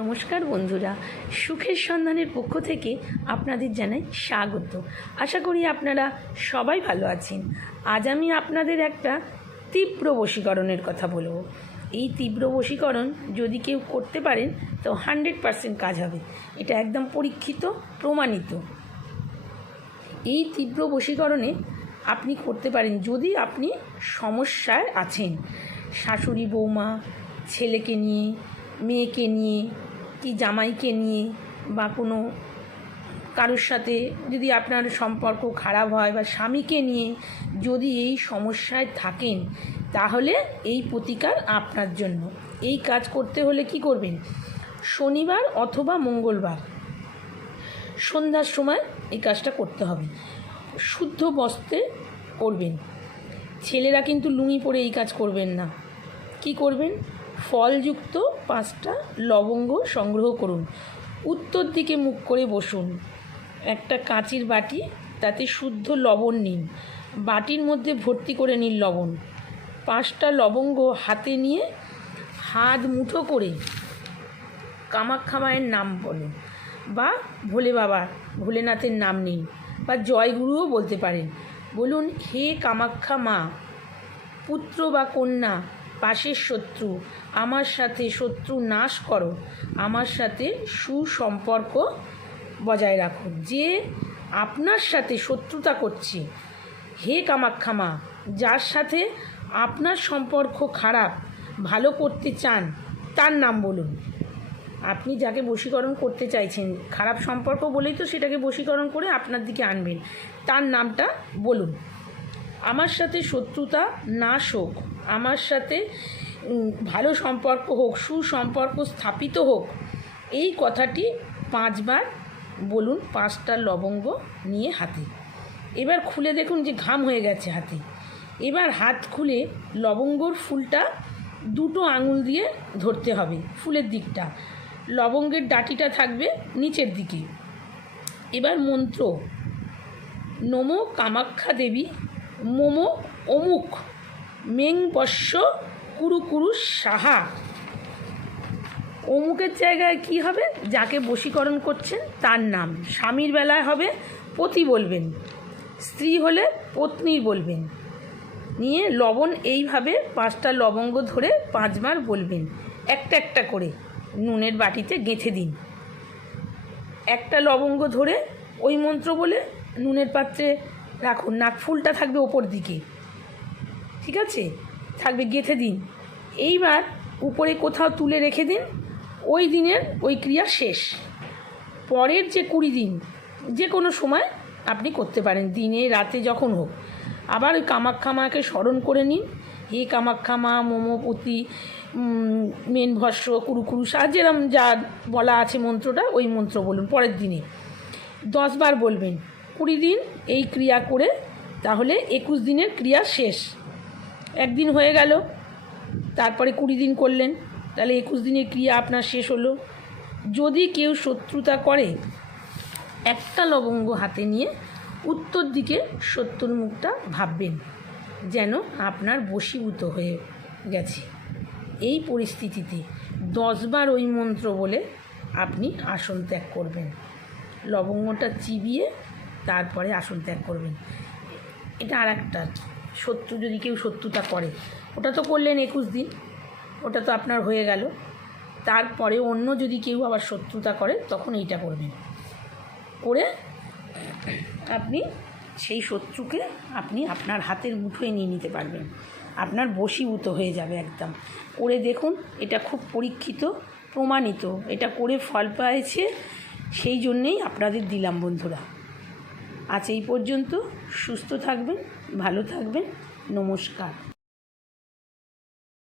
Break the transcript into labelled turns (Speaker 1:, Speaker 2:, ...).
Speaker 1: নমস্কার বন্ধুরা, সুখের সন্ধানের পক্ষ থেকে আপনাদের জানাই স্বাগত। আশা করি আপনারা সবাই ভালো আছেন। আজ আমি আপনাদের একটা তীব্র বশীকরণের কথা বলব। এই তীব্র বশীকরণ যদি কেউ করতে পারেন, তো হান্ড্রেড পারসেন্ট কাজ হবে। এটা একদম পরীক্ষিত, প্রমাণিত। এই তীব্র বশীকরণে আপনি করতে পারেন যদি আপনি সমস্যায় আছেন। শাশুড়ি, বৌমা, ছেলেকে নিয়ে মেয়েকে নিয়ে কি জামাইকে নিয়ে বা কোনো কারোর সাথে যদি আপনার সম্পর্ক খারাপ হয় বা স্বামীকে নিয়ে যদি এই সমস্যায় থাকেন, তাহলে এই প্রতিকার আপনার জন্য। এই কাজ করতে হলে কি করবেন? শনিবার অথবা মঙ্গলবার সন্ধ্যার সময় এই কাজটা করতে হবে। শুদ্ধ বস্ত্রে করবেন ছেলেরা কিন্তু লুঙি পরে এই কাজ করবেন না। কি করবেন? ফলযুক্ত পাঁচটা লবঙ্গ সংগ্রহ করুন। উত্তর দিকে মুখ করে বসুন। একটা কাঁচির বাটি, তাতে শুদ্ধ লবণ নিন। বাটির মধ্যে ভর্তি করে নিন লবণ। পাঁচটা লবঙ্গ হাতে নিয়ে হাত মুঠো করে কামাখ্যা মায়ের নাম বলুন বা ভোলে বাবা, ভোলেনাথের নাম নিন বা জয়গুরুও বলতে পারেন। বলুন, হে কামাখ্যা মা, পুত্র বা কন্যা পাশের শত্রু। আমার সাথে শত্রু নাশ করো। আমার সাথে সুসম্পর্ক বজায় রাখো। যে আপনার সাথে শত্রুতা করছে, হে কামাক্ষামা, যার সাথে আপনার সম্পর্ক খারাপ, ভালো করতে চান, তার নাম বলুন। আপনি যাকে বশীকরণ করতে চাইছেন, খারাপ সম্পর্ক বলেই তো সেটাকে বশীকরণ করে আপনার দিকে আনবেন, তার নামটা বলুন। আমার সাথে শত্রুতা নাশ হোক, আমার সাথে ভালো সম্পর্ক হোক, সুসম্পর্ক স্থাপিত হোক, এই কথাটি পাঁচবার বলুন পাঁচটা লবঙ্গ নিয়ে হাতে। এবার খুলে দেখুন যে ঘাম হয়ে গেছে হাতে। এবার হাত খুলে লবঙ্গর ফুলটা দুটো আঙুল দিয়ে ধরতে হবে ফুলের দিকটা। লবঙ্গের ডাটিটা থাকবে নিচের দিকে। এবার মন্ত্র। নমো কামাখ্যা দেবী মোমো, অমুক। মেং বস্য কুরু কুরু সাহা। অমুকের জায়গায় কি হবে? যাকে বশীকরণ করছেন তার নাম। স্বামীর বেলায় হবে পতি বলবেন, স্ত্রী হলে পত্নীর বলবেন। নিয়ে লবণ এইভাবে পাঁচটা লবঙ্গ ধরে পাঁচবার বলবেন। একটা একটা করে নুনের বাটিতে গেঁথে দিন। একটা লবঙ্গ ধরে ওই মন্ত্র বলে নুনের পাত্রে রাখুন নাকফুলটা থাকবে ওপর দিকে। ঠিক আছে? থাকবে গেঁথে দিন। এইবার উপরে কোথাও তুলে রেখে দিন। ওই দিনের ওই ক্রিয়া শেষ। পরের যে কুড়ি দিন, যে কোনো সময় আপনি করতে পারেন, দিনে, রাতে, যখন হোক। আবার ওই কামাখ্যা মাকে স্মরণ করে নিন। হে কামাখ্যা মা মোমোপতি মেন ভস্য কুরু কুরু সাহা যেরম যা বলা আছে মন্ত্রটা, ওই মন্ত্র বলুন, পরের দিনে। দশবার বলবেন কুড়ি দিন এই ক্রিয়া করে, তাহলে একুশ দিনের ক্রিয়া শেষ। একদিন হয়ে গেল, তারপরে কুড়ি দিন করলেন, তাহলে একুশ দিনের ক্রিয়া আপনার শেষ হলো। যদি কেউ শত্রুতা করে, একটা লবঙ্গ হাতে নিয়ে উত্তর দিকে শত্রুর মুখটা ভাববেন, যেন আপনার বশীভূত হয়ে গেছে। এই পরিস্থিতিতে দশবার ওই মন্ত্র বলে আপনি আসন ত্যাগ করবেন। লবঙ্গটা চিবিয়ে তারপরে আসন ত্যাগ করবেন। এটা আর একটা শত্রু যদি কেউ শত্রুতা করে, ওটা তো করলেন একুশ দিন, ওটা তো আপনার হয়ে গেল। তারপরে অন্য যদি কেউ আবার শত্রুতা করে, তখন এইটা করবেন। করে আপনি সেই শত্রুকে আপনি আপনার হাতের মুঠোয় নিয়ে নিতে পারবেন। আপনার বশীভূত হয়ে যাবে একদম। করে দেখুন, এটা খুব পরীক্ষিত, প্রমাণিত। এটা করে ফল পেয়েছে, সেই জন্যেই আপনাদের দিলাম বন্ধুরা। আজ এই পর্যন্ত সুস্থ থাকবেন ভালো থাকবেন নমস্কার।